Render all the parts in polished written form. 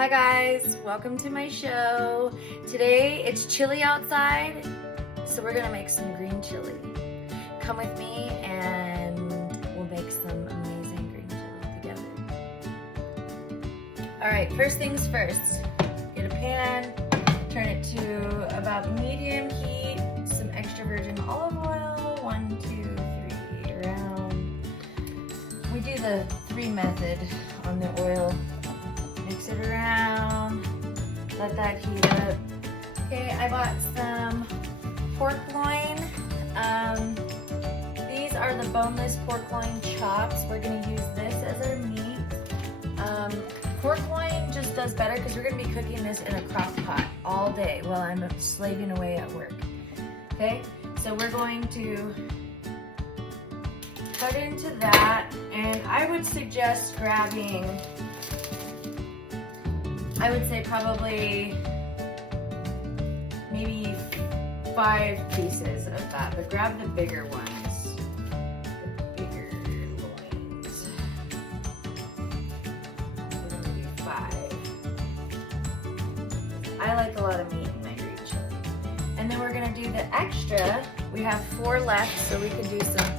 Hi guys, welcome to my show. Today it's chilly outside, so we're gonna make some green chili. Come with me and we'll make some amazing green chili together. All right, first things first, get a pan, turn it to about medium heat, some extra virgin olive oil, 1, 2, 3, around. We do the 3 method on the oil. Mix it around, let that heat up. Okay, I bought some pork loin. These are the boneless pork loin chops. We're gonna use this as our meat. Pork loin just does better because we're gonna be cooking this in a crock pot all day while I'm slaving away at work. Okay, so we're going to cut into that, and I would suggest grabbing, I would say probably maybe 5 pieces of that, but grab the bigger ones, the bigger loins. We're gonna do 5. I like a lot of meat in my green chili. And then we're gonna do the extra. We have 4 left, so we can do some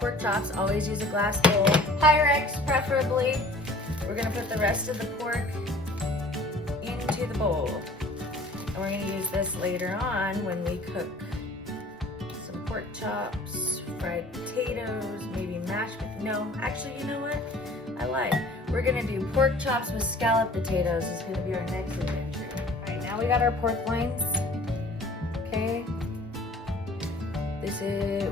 pork chops. Always use a glass bowl, Pyrex preferably. We're gonna put the rest of the pork into the bowl. And we're gonna use this later on when we cook some pork chops, fried potatoes, maybe mashed, no, actually, you know what? I lied. We're gonna do pork chops with scallop potatoes. It's gonna be our next adventure. All right, now we got our pork loins. Okay.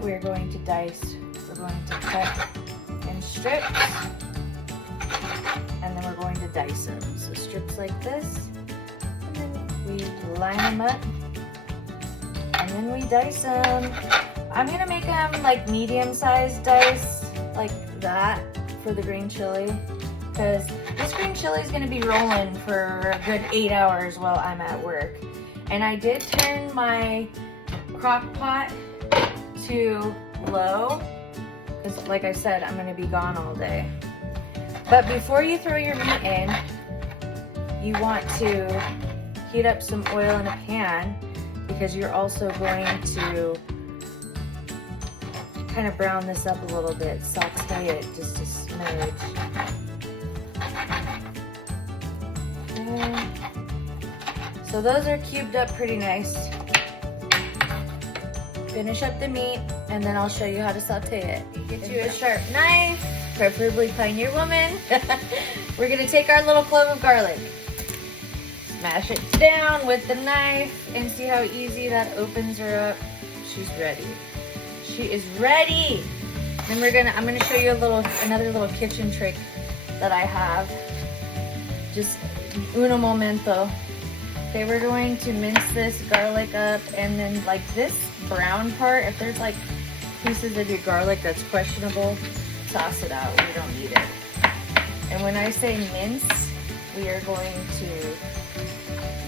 We're going to dice. We're going to cut in strips. And then we're going to dice them. So strips like this. We line them up, and then we dice them. I'm gonna make them like medium-sized dice, like that, for the green chili, because this green chili is gonna be rolling for a good 8 hours while I'm at work. And I did turn my crock pot to low, because like I said, I'm gonna be gone all day. But before you throw your meat in, you want to heat up some oil in a pan, because you're also going to kind of brown this up a little bit, saute it just a smidge. Okay. So those are cubed up pretty nice. Finish up the meat, and then I'll show you how to saute it. Get you a sharp knife, preferably Pioneer Woman. We're gonna take our little clove of garlic. Smash it down with the knife, and see how easy that opens her up. She's ready. She is ready. Then I'm gonna show you another little kitchen trick that I have. Just uno momento. Okay, we're going to mince this garlic up, and then like this brown part, if there's like pieces of your garlic that's questionable, toss it out. We don't need it. And when I say mince, we are going to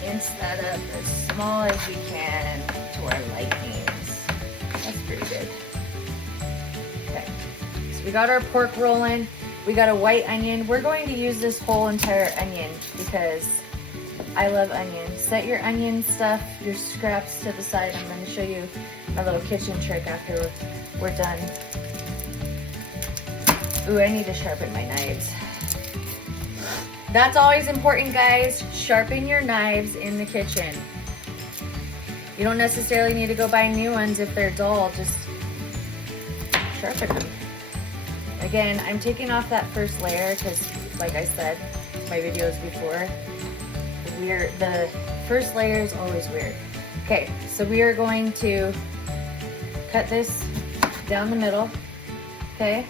mince that up as small as we can to our likings. That's pretty good. Okay, so we got our pork rolling. We got a white onion. We're going to use this whole entire onion because I love onions. Set your onion stuff, your scraps to the side. I'm going to show you a little kitchen trick after we're done. Ooh, I need to sharpen my knives. That's always important, guys. Sharpen your knives in the kitchen. You don't necessarily need to go buy new ones if they're dull. Just sharpen them. Again, I'm taking off that first layer because, like I said in my videos before, the first layer is always weird. Okay, so we are going to cut this down the middle. Okay,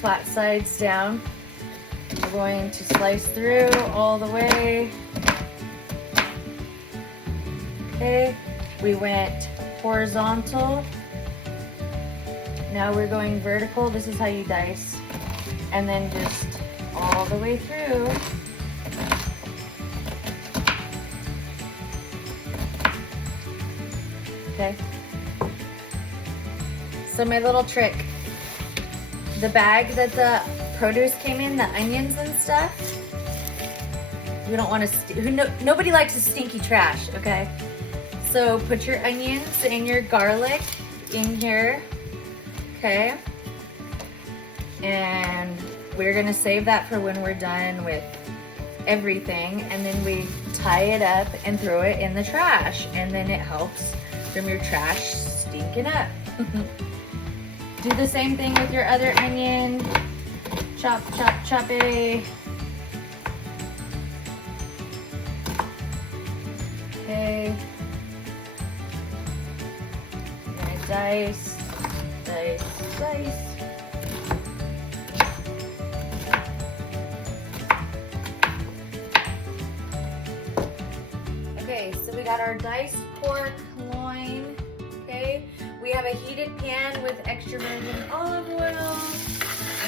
flat sides down. We're going to slice through all the way. Okay, we went horizontal. Now we're going vertical. This is how you dice. And then just all the way through. Okay. So my little trick, the bag that the produce came in, the onions and stuff, We don't want to, nobody likes a stinky trash, okay? So put your onions and your garlic in here, okay? And we're gonna save that for when we're done with everything, and then we tie it up and throw it in the trash, and then it helps from your trash stinking up. Do the same thing with your other onion. Chop, chop, chop it. Okay. You're gonna dice, dice, dice. Okay, so we got our diced pork loin, okay? We have a heated pan with extra virgin olive oil,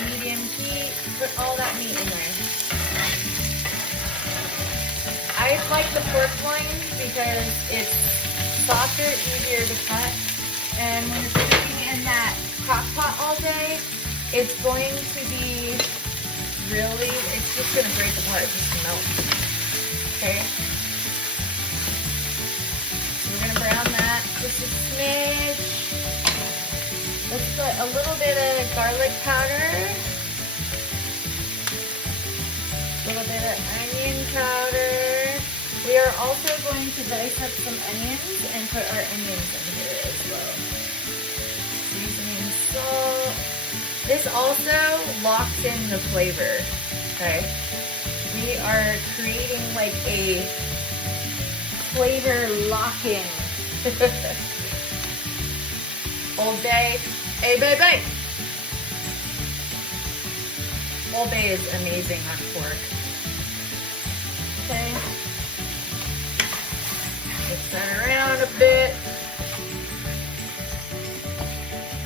medium heat, put all that meat in there. I like the pork loin because it's softer, easier to cut, and when it's cooking in that crock pot all day, it's going to be really, it's just gonna break apart, just melt, okay? We're gonna brown that just a smidge. Let's put a little bit of garlic powder, a little bit of onion powder. We are also going to dice up some onions and put our onions in here as well. Seasoning, salt. This also locks in the flavor, okay? We are creating like a flavor lock-in. Old Bay, hey baby! Old Bay is amazing on pork. Okay. Mix that around a bit.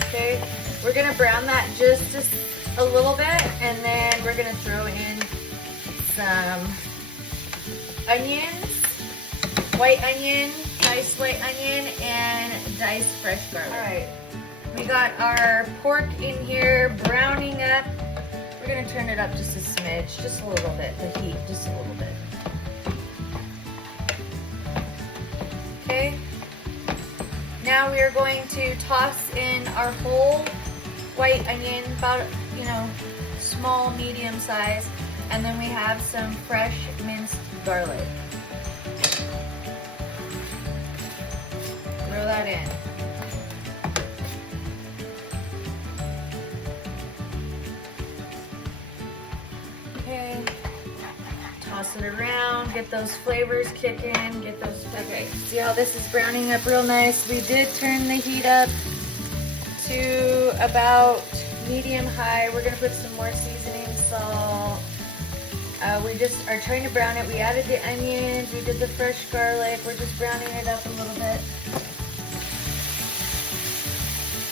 Okay, we're gonna brown that just a little bit, and then we're gonna throw in some onions, white onion, diced white onion, and diced fresh garlic. All right, we got our pork in here browning up. We're gonna turn it up just a smidge, just a little bit, the heat, just a little bit. Okay, now we are going to toss in our whole white onion, about, you know, small, medium size, and then we have some fresh minced garlic. Throw that in. Okay, toss it around, get those flavors kicking, get those, okay, see how this is browning up real nice? We did turn the heat up to about medium high. We're gonna put some more seasoning, salt. We just are trying to brown it. We added the onions, we did the fresh garlic. We're just browning it up a little bit.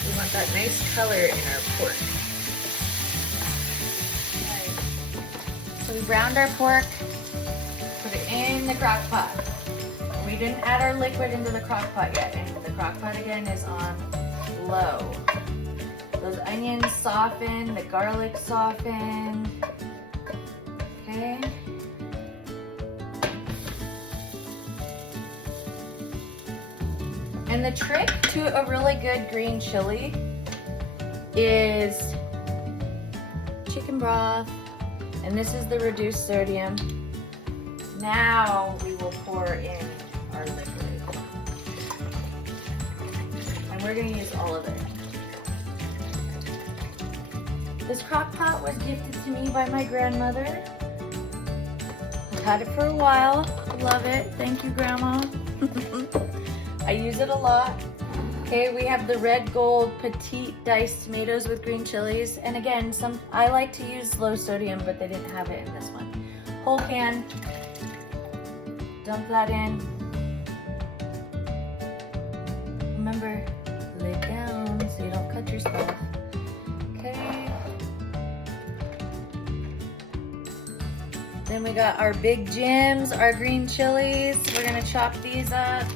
We want that nice color in our pork. Right. So we browned our pork, put it in the crock pot. We didn't add our liquid into the crock pot yet, and the crock pot again is on low. Those onions soften, the garlic soften. Okay. And the trick to a really good green chili is chicken broth, and this is the reduced sodium. Now we will pour in our liquid. And we're gonna use all of it. This crock pot was gifted to me by my grandmother. I've had it for a while. Love it. Thank you, Grandma. I use it a lot. Okay, we have the red gold petite diced tomatoes with green chilies. And again, I like to use low sodium, but they didn't have it in this one. Whole can. Dump that in. Remember, lay it down so you don't cut yourself. Okay. Then we got our big gems, our green chilies. We're gonna chop these up.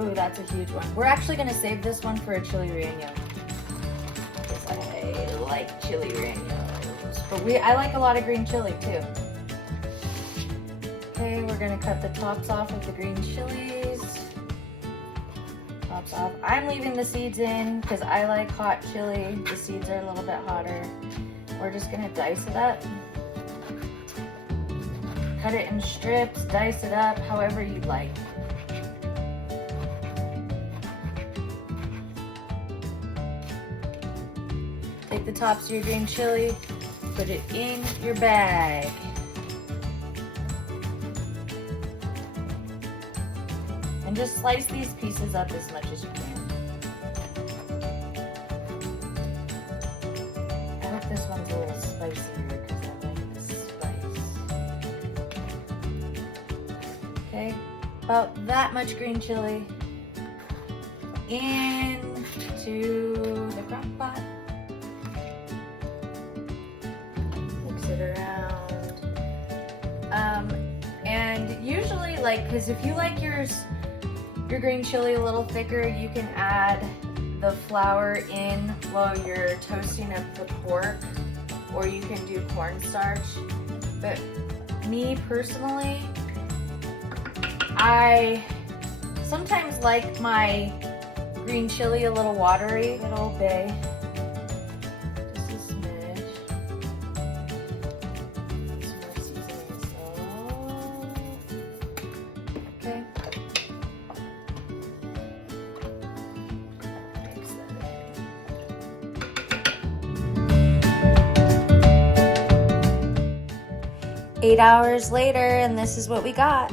Oh, that's a huge one. We're actually gonna save this one for a chili relleno. Because I like chili rellenos. But I like a lot of green chili too. Okay, we're gonna cut the tops off of the green chilies. Tops off. I'm leaving the seeds in because I like hot chili. The seeds are a little bit hotter. We're just gonna dice it up. Cut it in strips, dice it up, however you'd like. Take the tops of your green chili, put it in your bag. And just slice these pieces up as much as you can. I hope this one's a little spicier because I like the spice. Okay, about that much green chili into the crock pot. Mix it around. And usually, like, because if you like your green chili a little thicker, you can add the flour in while you're toasting up the pork, or you can do cornstarch. But me personally, I sometimes like my green chili a little watery, a little bit, just a smidge. Some more seasoning salt. Okay. Mix that in. 8 hours later, and this is what we got.